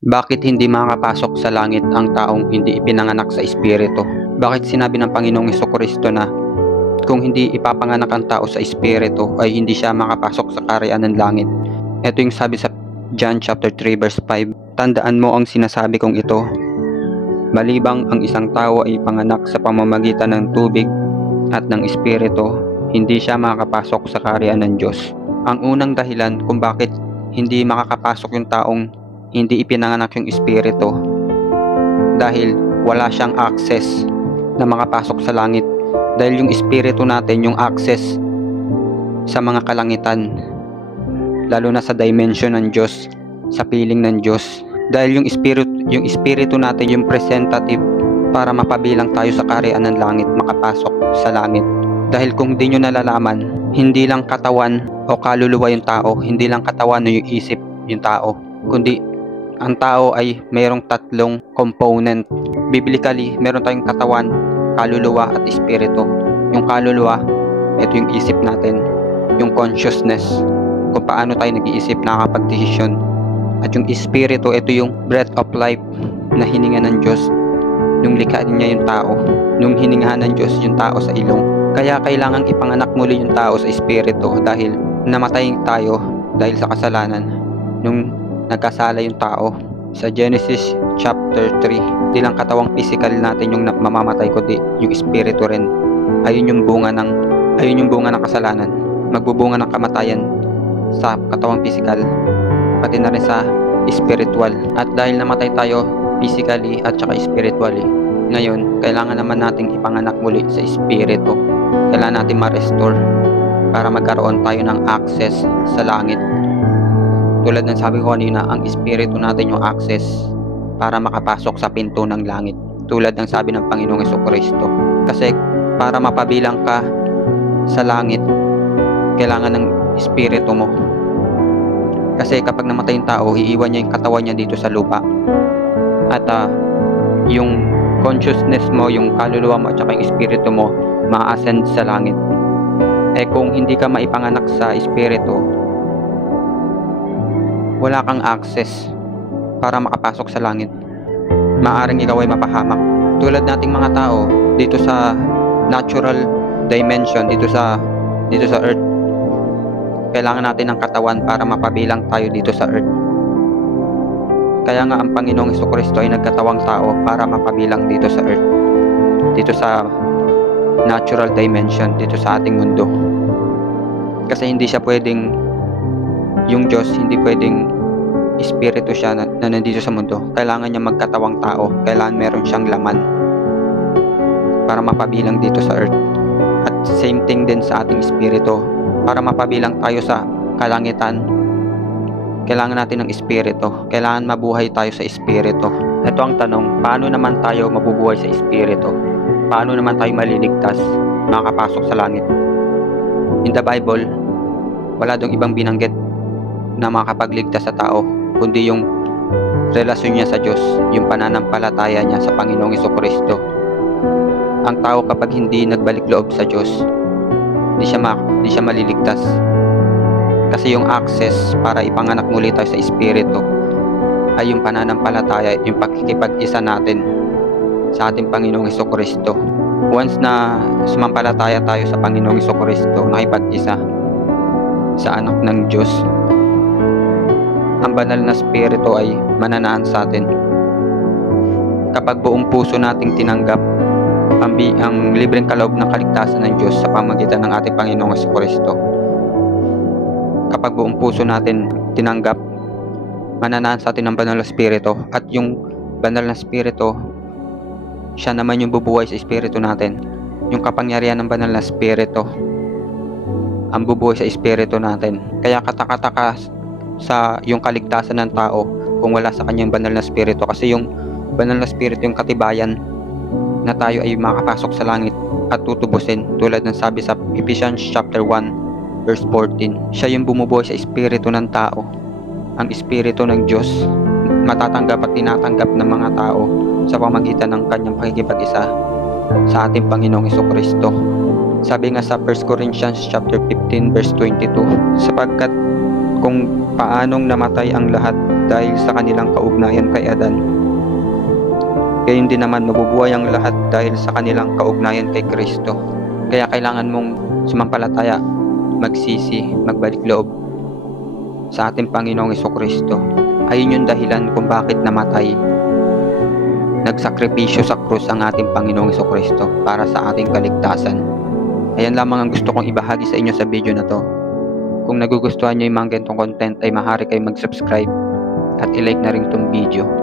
Bakit hindi makakapasok sa langit ang taong hindi ipinanganak sa Espiritu? Bakit sinabi ng Panginoong Hesukristo na kung hindi ipapanganak ang tao sa Espiritu ay hindi siya makapasok sa kaharian ng langit? Ito yung sabi sa John chapter 3 verse 5. Tandaan mo ang sinasabi kong ito. Malibang ang isang tao ay ipanganak sa pamamagitan ng tubig at ng Espiritu, hindi siya makakapasok sa kaharian ng Diyos. Ang unang dahilan kung bakit hindi makakapasok yung taong hindi ipinanganak yung Espiritu, dahil wala siyang access na makapasok sa langit. Dahil yung Espiritu natin yung access sa mga kalangitan, lalo na sa dimension ng Diyos, sa piling ng Diyos. Dahil yung Espiritu natin yung representative para mapabilang tayo sa kaharian ng langit, makapasok sa langit. Dahil kung di nyo nalalaman, hindi lang katawan o kaluluwa yung tao, hindi lang katawan o yung isip yung tao, kundi ang tao ay mayroong tatlong component. Biblically, meron tayong katawan, kaluluwa at espiritu. Yung kaluluwa, ito yung isip natin, yung consciousness, kung paano tayo nag-iisip, nakakapag-desisyon. At yung espiritu, ito yung breath of life na hininga ng Diyos. Nung likha niya yung tao, nung hiningahan ng Diyos yung tao sa ilong. Kaya kailangang ipanganak muli yung tao sa espiritu dahil namatay tayo dahil sa kasalanan. Nung nagkasala yung tao. Sa Genesis chapter 3, di lang katawang physical natin yung mamamatay, kundi yung espiritu rin. Ayun yung bunga ng kasalanan. Magbubunga ng kamatayan sa katawang physical, pati na rin sa spiritual. At dahil namatay tayo physically at saka spiritually, ngayon kailangan naman nating ipanganak muli sa espiritu. Kailangan natin ma-restore para magkaroon tayo ng access sa langit. Tulad ng sabi ko kanina, ang espiritu natin yung access para makapasok sa pinto ng langit. Tulad ng sabi ng Panginoong Hesukristo. Kasi para mapabilang ka sa langit, kailangan ng espiritu mo. Kasi kapag namatay yung tao, iiwan niya yung katawan niya dito sa lupa. At yung consciousness mo, yung kaluluwa mo at saka yung espiritu mo, ma-ascend sa langit. Kung hindi ka maipanganak sa espiritu, wala kang access para makapasok sa langit. Maaring ikaw ay mapahamak. Tulad nating mga tao dito sa natural dimension, dito sa earth, kailangan natin ng katawan para mapabilang tayo dito sa earth. Kaya nga ang Panginoong Hesukristo ay nagkatawang tao para mapabilang dito sa earth, dito sa natural dimension, dito sa ating mundo. Kasi hindi siya pwedeng, yung Diyos hindi pwedeng espiritu siya na nandito sa mundo. Kailangan niya magkatawang tao. Kailangan meron siyang laman para mapabilang dito sa earth. At same thing din sa ating espiritu. Para mapabilang tayo sa kalangitan, kailangan natin ng espiritu. Kailangan mabuhay tayo sa espiritu. Ito ang tanong, paano naman tayo mabubuhay sa espiritu? Paano naman tayo maliligtas, makakapasok sa langit? In the Bible, wala dong ibang binanggit na makakapagligtas sa tao, kundi yung relasyon niya sa Diyos, yung pananampalataya niya sa Panginoong Hesukristo. Ang tao kapag hindi nagbalik loob sa Diyos, di siya maliligtas. Kasi yung access para ipanganak muli tayo sa espiritu ay yung pananampalataya, yung pakikipag-isa natin sa ating Panginoong Hesukristo. Once na sumampalataya tayo sa Panginoong Hesukristo, nakipag-isa sa anak ng Diyos, ang banal na spirito ay mananahan sa atin. Kapag buong puso nating tinanggap ang libreng kaloob ng kaligtasan ng Diyos sa pamamagitan ng ating Panginoong Hesukristo, kapag buong puso natin tinanggap, mananahan sa atin ang banal na spirito. At yung banal na spirito, siya naman yung bubuhay sa espiritu natin. Yung kapangyarihan ng banal na spirito ang bubuhay sa espiritu natin. Kaya katakataka sa yung kaligtasan ng tao kung wala sa kanyang banal na spirito. Kasi yung banal na spirito yung katibayan na tayo ay makapasok sa langit at tutubusin. Tulad ng sabi sa Ephesians chapter 1 verse 14, siya yung bumubuhay sa espiritu ng tao. Ang espiritu ng Diyos matatanggap at tinatanggap ng mga tao sa pamamagitan ng kanyang pakikipag-isa sa ating Panginoong Hesukristo. Sabi nga sa 1 Corinthians chapter 15 verse 22, sapagkat kung paanong namatay ang lahat dahil sa kanilang kaugnayan kay Adan. Gayon din naman mabubuhay ang lahat dahil sa kanilang kaugnayan kay Kristo. Kaya kailangan mong sumampalataya, magsisi, magbalik loob sa ating Panginoong Hesukristo. Ayun yung dahilan kung bakit namatay, nagsakripisyo sa krus ang ating Panginoong Hesukristo para sa ating kaligtasan. Ayan lamang ang gusto kong ibahagi sa inyo sa video na to. Kung nagugustuhan nyo yung mga ganitong content ay maaari kayo mag-subscribe at i-like na rin itong video.